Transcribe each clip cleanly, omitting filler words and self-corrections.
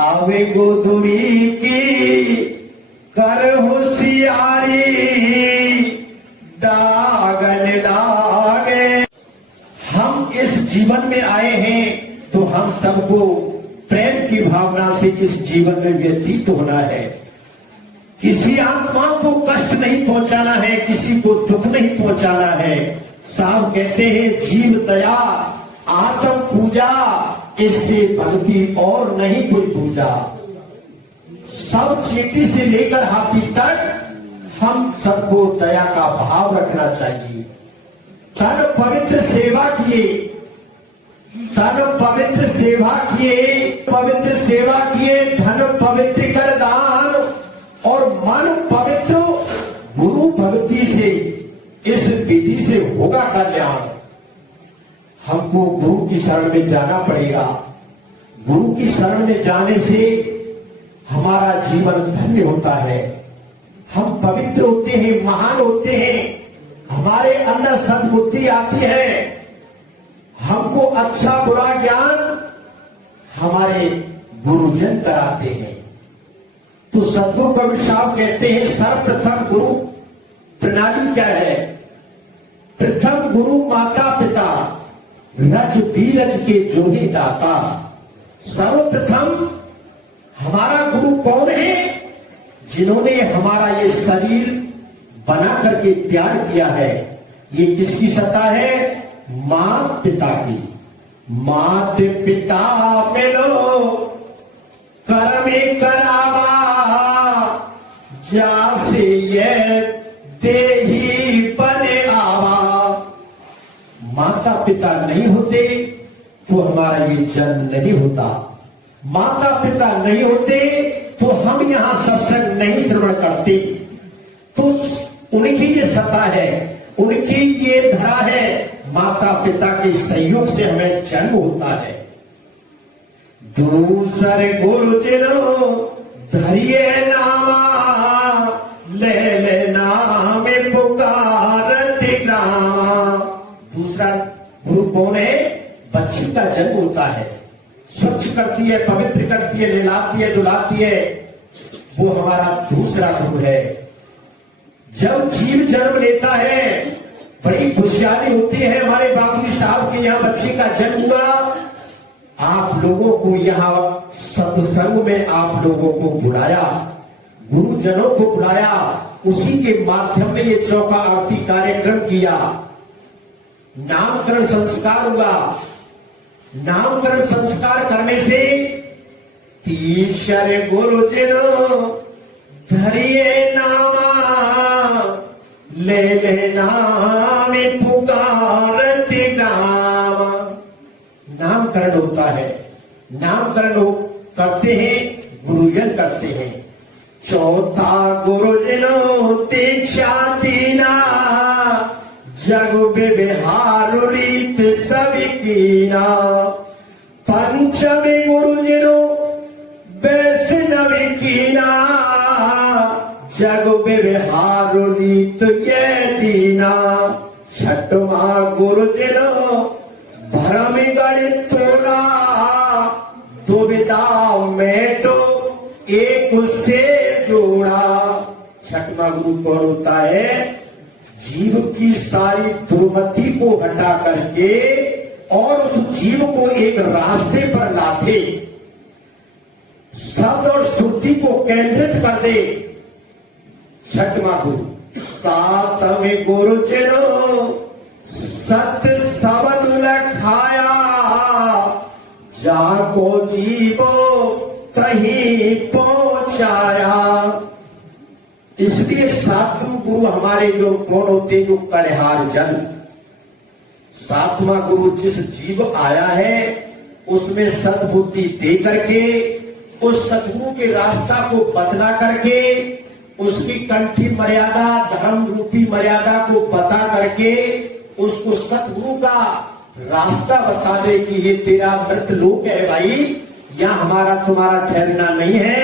आवे गोधुरी की कर होशियारी, दागन लागे। हम इस जीवन में आए हैं तो हम सबको प्रेम की भावना से इस जीवन में व्यतीत होना है। किसी आत्मा को कष्ट नहीं पहुंचाना है, किसी को दुख नहीं पहुंचाना है। साहब कहते हैं जीव दया आत्म पूजा, इससे भक्ति और नहीं कोई पूजा। सब चींटी से लेकर हाथी तक हम सबको दया का भाव रखना चाहिए। तन पवित्र सेवा किए, तन पवित्र सेवा किए, पवित्र सेवा किए, धन पवित्र कर दान और मन पवित्र गुरु भक्ति से, इस विधि से होगा कल्याण। हमको गुरु की शरण में जाना पड़ेगा। गुरु की शरण में जाने से हमारा जीवन धन्य होता है। हम पवित्र होते हैं, महान होते हैं, हमारे अंदर सद्बुद्धि आती है। हमको अच्छा बुरा ज्ञान हमारे गुरुजन कराते हैं। तो सदगुरु कबीर साहब कहते हैं सर्वप्रथम गुरु प्रणाली क्या है? प्रथम गुरु माता पिता, रज बीरज के जो ही दाता। सर्वप्रथम हमारा गुरु कौन है? जिन्होंने हमारा ये शरीर बना करके तैयार किया है। ये किसकी सत्ता है? माँ पिता की। मात पिता मिलो कर्मे करावा, जासे ये देही बने आवा। माता पिता नहीं होते तो हमारा ये जन्म नहीं होता। माता पिता नहीं होते तो हम यहां सत्संग नहीं श्रवण करते। तो उनकी ये सत्ता है, उनकी ये धरा है। माता पिता के सहयोग से हमें जन्म होता है। दूसरे गुरुजनों धरिए नामा, ले ले नाम पुकार दिलावा। दूसरा गुरु कौन है? बच्ची का जन्म होता है, स्वच्छ करती है, पवित्र करती है, नहलाती है, धुलाती है। वो हमारा दूसरा गुरु है। जब जीव जन्म लेता है बड़ी खुशहाली होती है। हमारे बाबूजी साहब के यहाँ बच्चे का जन्म हुआ। आप लोगों को यहाँ सत्संग में आप लोगों को बुलाया, गुरुजनों को बुलाया, उसी के माध्यम में ये चौका आरती कार्यक्रम किया। नामकरण संस्कार हुआ। नामकरण संस्कार करने से तीसरे गुरुजनों धरिए नामा, ले ले नाम पुकार दिलावा। नामकरण होता है। नामकरण करते हैं, गुरुजन करते हैं। चौथा गुरुजनों दीक्षा दीना, जग व्यवहार रीत सभी कीना। पंचमी गुरुजनों वैष्णव कीना, जग व्यवहार रीत ये दीना। छठवा गुरुजनों भरम गणित तोड़ा, दुविधा में तो एक से जोड़ा। छठवा गुरु कौन होता है? जीव की सारी दुर्मति को हटा करके और उस जीव को एक रास्ते पर लाते, शब्द और श्रुति को केंद्रित कर दे। छठवा गुरु। सातवें गुरुजनों सत्य शब्द लखाया, जाको जीवो कहीं पहुंचाया। इसलिए सातवें गुरु हमारे जो कौन होते? जो कलिहार जन। सातवां गुरु जिस जीव आया है उसमें सद्बुद्धि दे करके, उस सदगुरु के रास्ता को बदला करके, उसकी कंठी मर्यादा, धर्म रूपी मर्यादा को बता करके उसको सतगुरु का रास्ता बता दे कि ये तेरा मृत लोक है भाई, यहाँ हमारा तुम्हारा ठहरना नहीं है।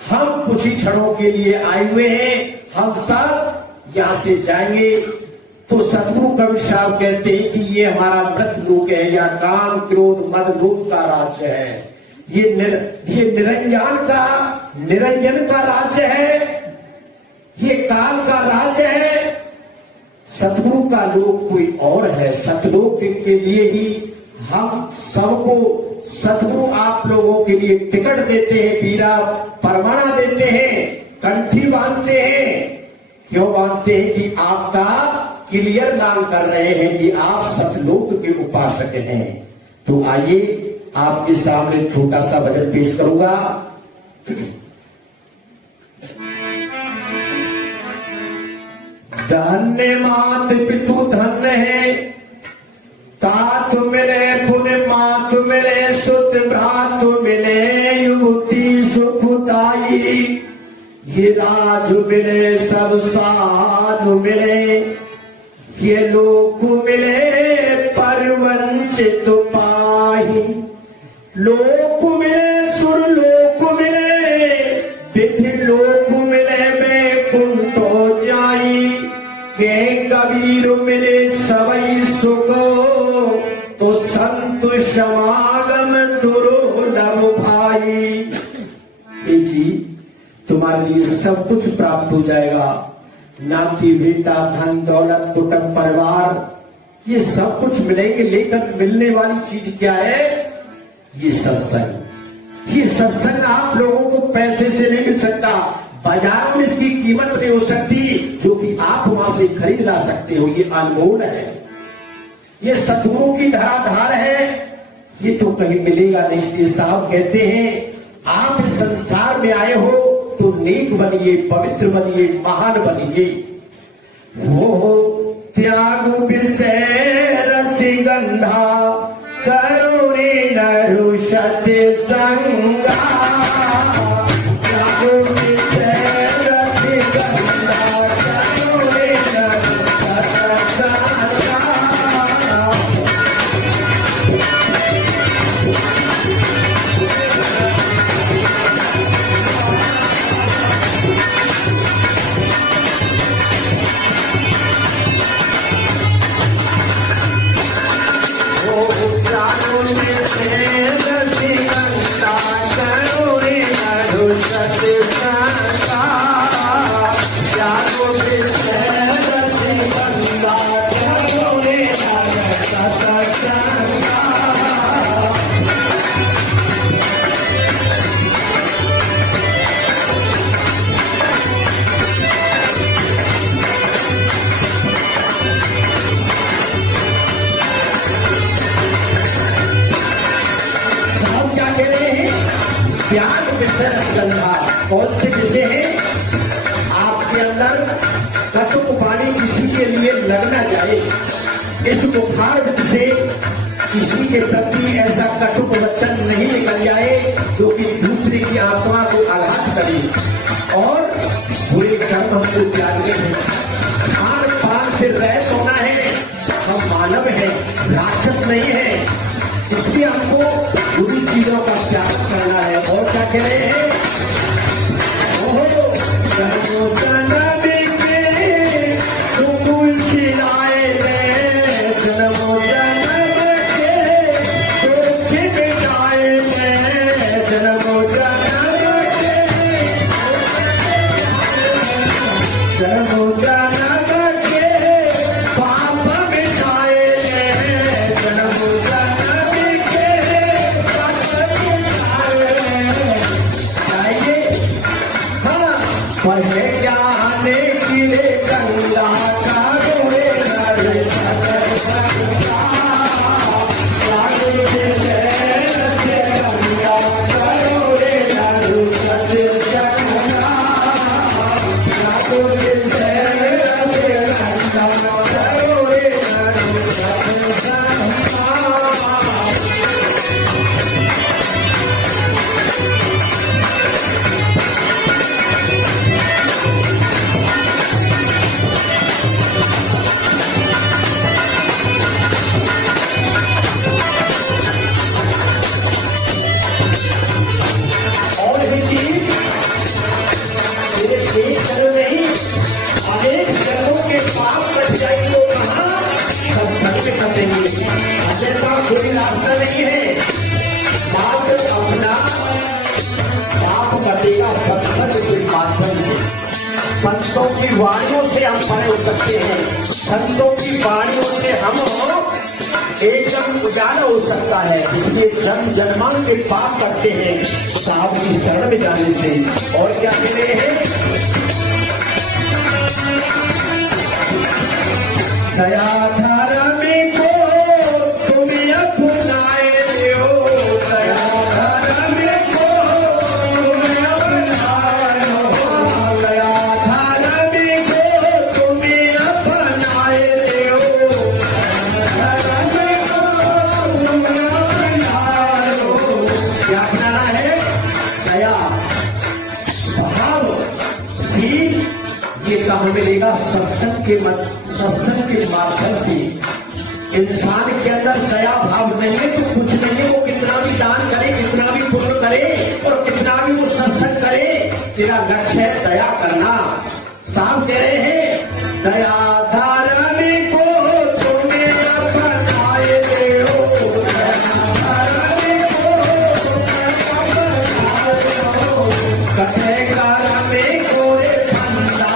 हम कुछ ही क्षणों के लिए आए हुए हैं, हम सब यहाँ से जाएंगे। तो सतगुरु कबीर साहब कहते हैं कि ये हमारा मृत लोक है, या काम क्रोध मद लोक का राज्य है। ये निरंजन का राज्य है, ये काल का राज्य है। सतगुरु का लोक कोई और है। सतलोक के लिए ही हम सबको सतगुरु आप लोगों के लिए टिकट देते हैं, पीरा परवाना देते हैं, कंठी बांधते हैं। क्यों बांधते हैं? कि आपका क्लियर नाम कर रहे हैं कि आप सतलोक के उपासक हैं। तो आइए आपके सामने छोटा सा भजन पेश करूंगा। धन्य मात पितु धन्य है, तात मिले पुण्य मात मिले, सुत भ्रात मिले, युवती सुखदाई। ये राज मिले सब साधु मिले, ये लोक मिले परवंचित पाही। लोक मिले सुर लोक मिले, विधि लोक मिले बैकुंठो जाई। के कबीर मिले सबई सुख, तो संत समागम दुर्लभ भाई। जी तुम्हारे लिए सब कुछ प्राप्त हो जाएगा। नाती बेटा धन दौलत कुटुंब परिवार ये सब कुछ मिलेंगे, लेकर मिलने वाली चीज क्या है? ये सत्संग। ये सत्संग आप लोगों को पैसे से नहीं मिल सकता, बाजार में इसकी कीमत नहीं हो सकती जो कि आप वहां से खरीद ला सकते हो। ये अनमोल है, ये सतगुरु की धराधार है, ये तो कहीं मिलेगा नहीं। इसलिए साहब कहते हैं आप इस संसार में आए हो तो नेक बनिए, पवित्र बनिए, महान बनिए। वो त्याग विषय रसिगंधा, करुणे नरुषत संगा। त्याग विषय रसिगंधा, करुणे नरुषत संगा। ज्ञान विषय रसगंधा कौन से विषय है? आपके अंदर कटुक वाणी किसी के लिए लगना जाए, इस बुखार से किसी के प्रति ऐसा कटुक वचन नहीं निकल जाए जो कि दूसरे की आत्मा को आघात करे। और बुरे कर्म हमको त्यागने हैं, खान पान से रहित होना है। हम मानव हैं, राक्षस नहीं है, इसलिए हमको बुरी चीजों का त्याग करना है। और क्या कह रहे हैं? की वाणियों से हम परे हो सकते हैं, संतों की वाणियों से हम एकदम उजाला हो सकता है। इसलिए जन्म जन्मांतर के पाप करते हैं साहब की शरण में जाने से। और क्या कह रहे हैं, दयाधारा में को तुम्हें अपनाए हो, दयाधारा में को तुम्हें अपनाए हो, दयाधारा में को तुम्हें अपनाए हो, दयाधारा में को तुम्हें अपनाए हो। क्या कहना है, दया स्वभाव सीख ये कहाँ मिलेगा, सत्संग के माध्यम से। इंसान के अंदर दया भाव नहीं है तो कुछ नहीं है, वो कितना भी दान करे, कितना भी पुण्य करे और कितना भी वो सत्संग करे, तेरा लक्ष्य है दया करना। साहब कह रहे हैं, दया धारा में को तुम्हें अपनाए हो, दयाधारा में को तुम्हें अपनाए हो, कथे कारा में कोरे फंदा,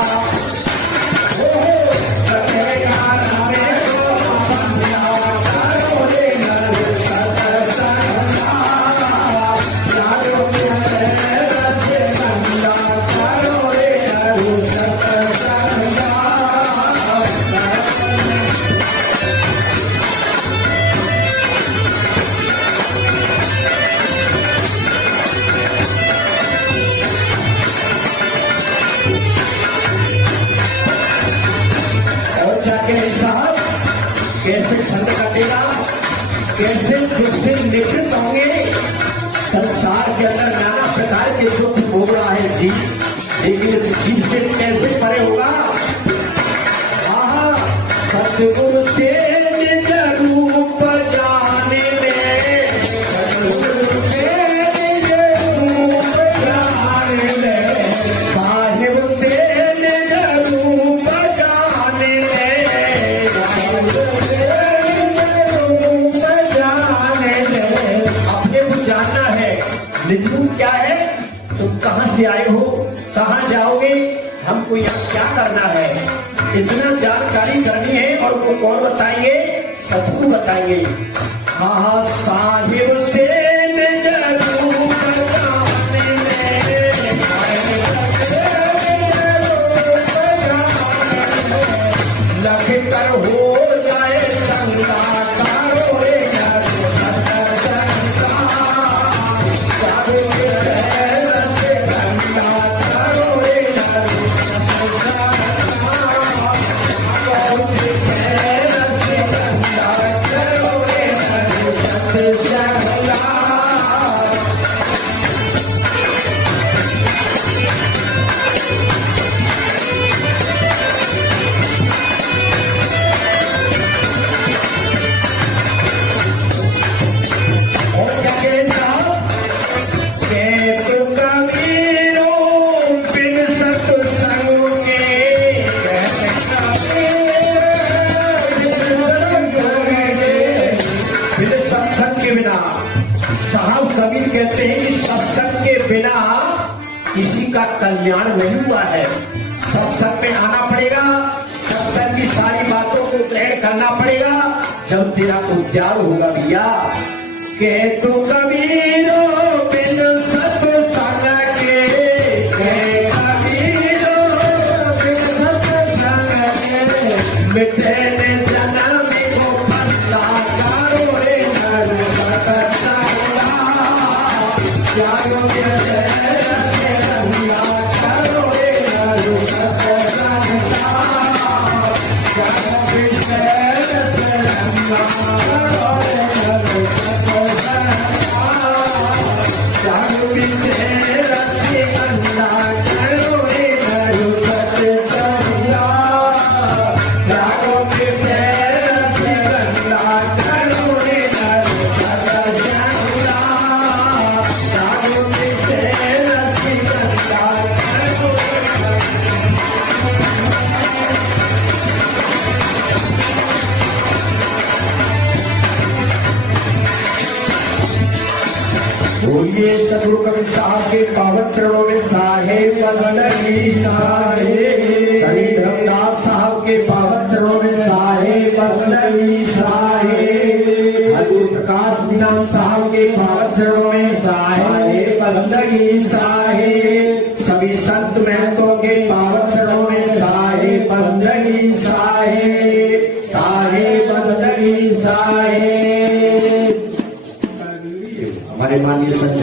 कैसे छंद कटेगा, कैसे दुख से निवृत्त होंगे। संसार के अंदर नाना प्रकार के दुख भोग रहा है जीव, लेकिन इस जीव से कैसे परे होगा। हाँ, सतगुरु से निज रूप जाने में, सतगुरु से निज रूप जाने में, साहिब से निज रूप जाने में, अपने को जानना है। निज रूप क्या है, तुम कहां से आए हो, कहां जाओगे, हमको यहाँ क्या करना है, इतना जानकारी करनी है। और वो कौन बताएंगे, सतगुरु बताएंगे। हाँ, साहिब से निज रूप जाने में, लख कर हो जाए संगा कारो रे कहते हैं कि सत्संग के बिना किसी का कल्याण नहीं हुआ है। सत्संग में आना पड़ेगा, सत्संग की सारी बातों को ग्रहण करना पड़ेगा, जब तेरा उद्धार होगा भैया। के तू कबीरो बिन सत्संग के, कबीरो बिन सत्संग के, मिटे ने जन्म को फंसा करो रे नर सत्संग बोलिए सतगुरु कबीर साहब के पावन चरणों में साहे बदन की साहे। साहे बंदगी साहे, सभी संत महंतों के पावन चरणों में साहे बंदगी साहे, साहे बंदगी साहे। हमारे माननीय संत